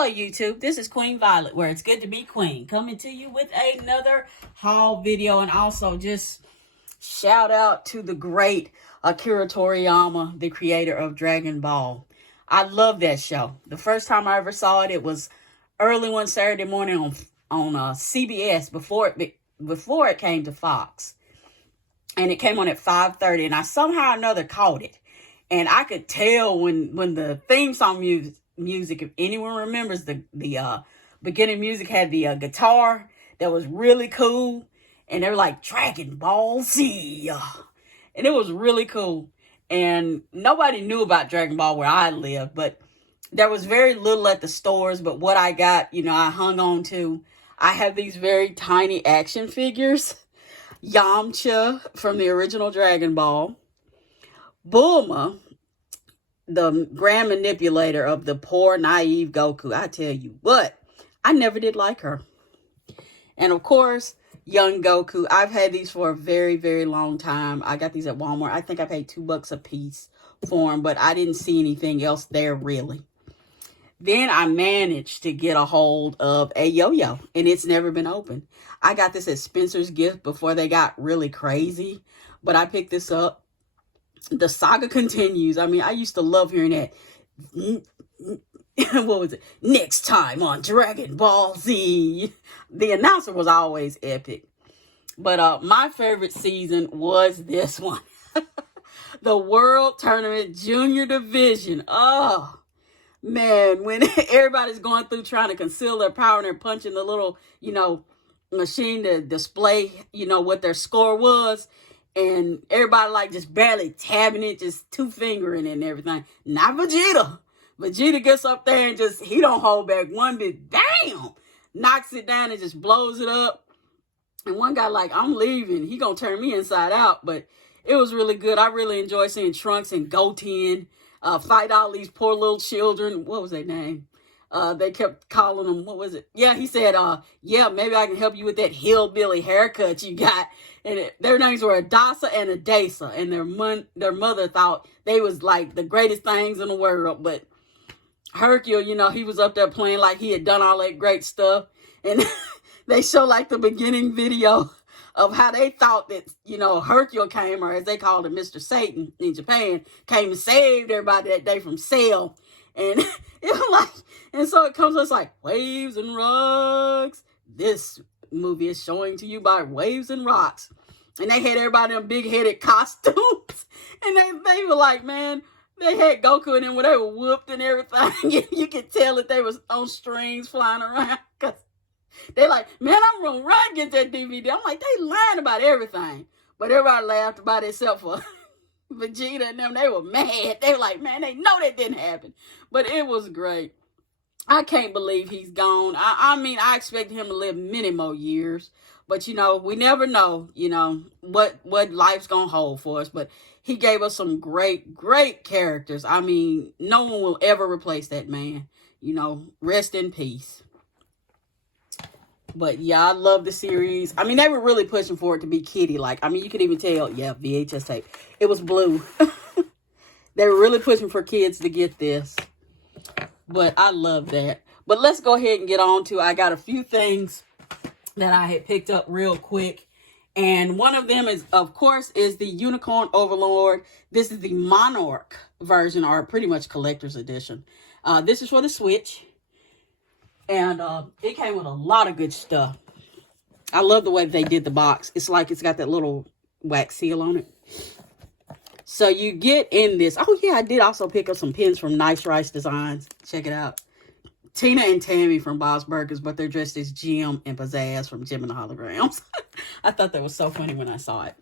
Hello YouTube, this is Queen Violet, where it's good to be queen, coming to you with another haul video. And also just shout out to the great Akira Toriyama, the creator of Dragon Ball. I love that show. The first time I ever saw it, it was early one Saturday morning on CBS before it came to Fox. And it came on at 5:30, and I somehow or another caught it. And I could tell when the theme song music, if anyone remembers, the beginning music had the guitar that was really cool, and they were like Dragon Ball Z, and it was really cool. And nobody knew about Dragon Ball where I lived, but there was very little at the stores. But what I got, I hung on to. I have these very tiny action figures. Yamcha from the original Dragon Ball, Bulma, the grand manipulator of the poor, naive Goku. I tell you what, I never did like her. And of course, young Goku. I've had these for a very, very long time. I got these at Walmart. I think I paid $2 a piece for them, but I didn't see anything else there really. Then I managed to get a hold of a yo-yo, and it's never been opened. I got this at Spencer's Gift before they got really crazy, but I picked this up. The saga continues. I mean, I used to love hearing that. What was it? Next time on Dragon Ball Z. The announcer was always epic. But my favorite season was this one. The World Tournament Junior Division. Oh, man, when everybody's going through trying to conceal their power and they're punching the little, machine to display, what their score was. And everybody like just barely tabbing it, just two-fingering it and everything. Not Vegeta. Vegeta gets up there and he don't hold back one bit. Bam! Knocks it down and just blows it up. And one guy like, I'm leaving. He gonna turn me inside out. But it was really good. I really enjoyed seeing Trunks and Goten fight all these poor little children. What was their name? They kept calling them, what was it? Yeah, he said, yeah, maybe I can help you with that hillbilly haircut you got. And their names were Adasa and Adasa. And their mother thought they was like the greatest things in the world. But Hercule, he was up there playing like he had done all that great stuff. And they show like the beginning video of how they thought that, Hercule came, or as they called him, Mr. Satan in Japan, came and saved everybody that day from Cell. And it was like, and so it comes us like Waves and Rocks. This movie is showing to you by Waves and Rocks. And they had everybody in big-headed costumes. And they were like, man, they had Goku in them when they were whooped and everything. You could tell that they was on strings flying around. Cause they're like, man, I'm going to run get that DVD. I'm like, they lying about everything. But everybody laughed about it except for Vegeta and them. They were mad. They were like, man, they know that didn't happen. But it was great. I can't believe he's gone. I mean, I expect him to live many more years. But, we never know, what life's going to hold for us. But he gave us some great, great characters. I mean, no one will ever replace that man. Rest in peace. But, yeah, I love the series. I mean, they were really pushing for it to be kiddie-like. I mean, you could even tell, yeah, VHS tape. It was blue. They were really pushing for kids to get this. But I love that. But let's go ahead and get on to, I got a few things that I had picked up real quick. And one of them is, of course, is the Unicorn Overlord. This is the Monarch version, or pretty much collector's edition. This is for the Switch. And it came with a lot of good stuff. I love the way they did the box. It's like it's got that little wax seal on it. So you get in this. Oh, yeah, I did also pick up some pins from Nice Rice Designs. Check it out. Tina and Tammy from Bob's Burgers, but they're dressed as Jim and Pizzazz from Jim and the Holograms. I thought that was so funny when I saw it.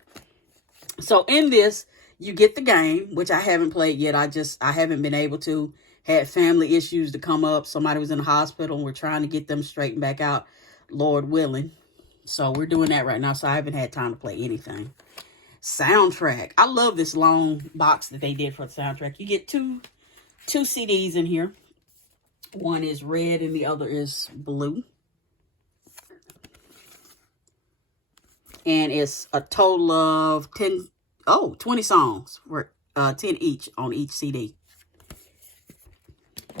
So in this, you get the game, which I haven't played yet. I haven't been able to. Had family issues to come up. Somebody was in the hospital, and we're trying to get them straightened back out, Lord willing. So we're doing that right now, so I haven't had time to play anything. Soundtrack. I love this long box that they did for the soundtrack. You get two CDs in here. One is red and the other is blue. And it's a total of 20 songs for 10 each on each CD.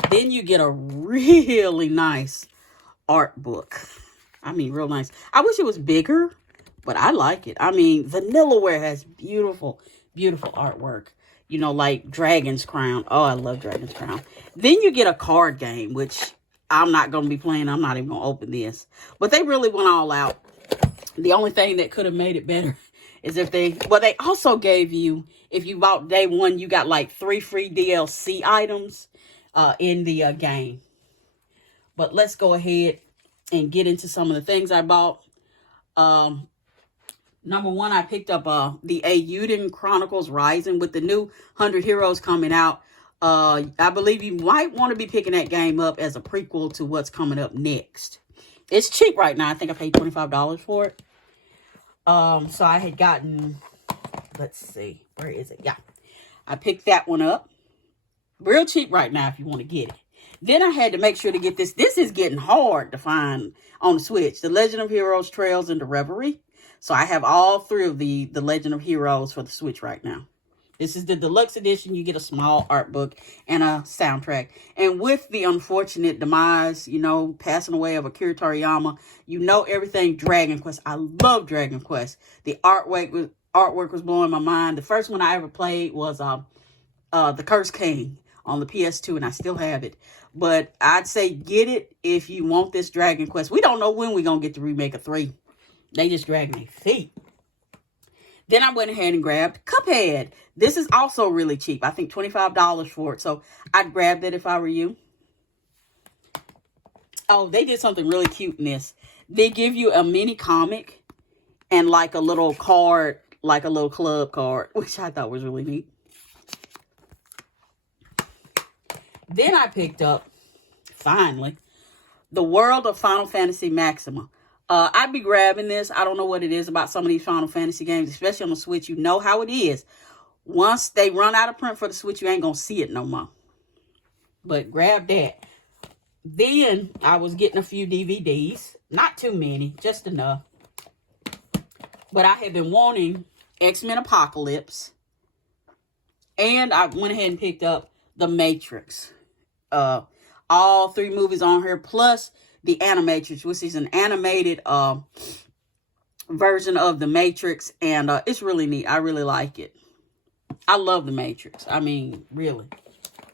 Then you get a really nice art book. I mean, real nice. I wish it was bigger, but I like it. I mean, Vanillaware has beautiful, beautiful artwork. You know, like Dragon's Crown. Oh, I love Dragon's Crown. Then you get a card game, which I'm not going to be playing. I'm not even going to open this. But they really went all out. The only thing that could have made it better is if they also gave you, if you bought day one, you got like 3 free DLC items in the game. But let's go ahead and get into some of the things I bought. Number one, I picked up the Eiyuden Chronicles Rising with the new 100 Heroes coming out. I believe you might want to be picking that game up as a prequel to what's coming up next. It's cheap right now. I think I paid $25 for it. So I had gotten, let's see, where is it? Yeah, I picked that one up. Real cheap right now if you want to get it. Then I had to make sure to get this. This is getting hard to find on the Switch. The Legend of Heroes Trails into Reverie. So I have all 3 of the Legend of Heroes for the Switch right now. This is the deluxe edition. You get a small art book and a soundtrack. And with the unfortunate demise, you know, passing away of Akira Toriyama, you know everything Dragon Quest. I love Dragon Quest. The artwork was blowing my mind. The first one I ever played was The Cursed King on the PS2, and I still have it. But I'd say get it if you want this Dragon Quest. We don't know when we're going to get the remake of 3. They just dragged me feet. Then I went ahead and grabbed Cuphead. This is also really cheap. I think $25 for it. So I'd grab that if I were you. Oh, they did something really cute in this. They give you a mini comic and like a little card, like a little club card, which I thought was really neat. Then I picked up, finally, The World of Final Fantasy Maxima. I'd be grabbing this. I don't know what it is about some of these Final Fantasy games, especially on the Switch. You know how it is. Once they run out of print for the Switch, you ain't going to see it no more. But grab that. Then I was getting a few DVDs. Not too many, just enough. But I had been wanting X-Men Apocalypse. And I went ahead and picked up The Matrix. All 3 movies on here, plus The Animatrix, which is an animated version of The Matrix, and it's really neat. I really like it. I love The Matrix. I mean, really.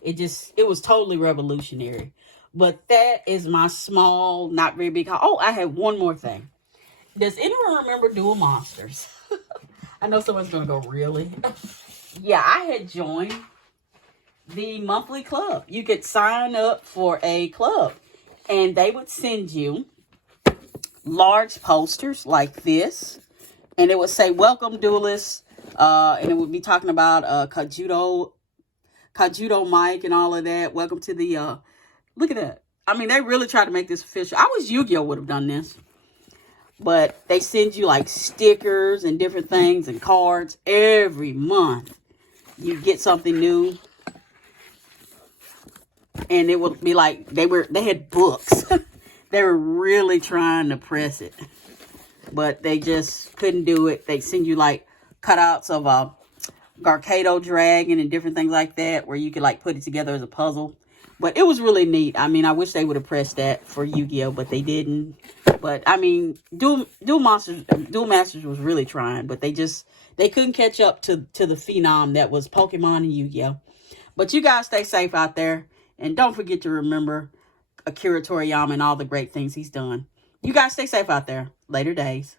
It was totally revolutionary. But that is my small, not very big. Oh, I have one more thing. Does anyone remember Dual Monsters? I know someone's going to go, really? Yeah, I had joined the monthly club. You could sign up for a club. And they would send you large posters like this. And it would say, welcome, duelists. And it would be talking about Kajudo Mike and all of that. Welcome to the, look at that. I mean, they really tried to make this official. I wish Yu-Gi-Oh! Would have done this. But they send you like stickers and different things and cards every month. You get something new. And it would be like, they had books. They were really trying to press it. But they just couldn't do it. They send you like cutouts of a Garcado dragon and different things like that, where you could like put it together as a puzzle. But it was really neat. I mean, I wish they would have pressed that for Yu-Gi-Oh, but they didn't. But I mean, Duel Masters was really trying, but they couldn't catch up to the phenom that was Pokemon and Yu-Gi-Oh. But you guys stay safe out there. And don't forget to remember Akira Toriyama and all the great things he's done. You guys stay safe out there. Later days.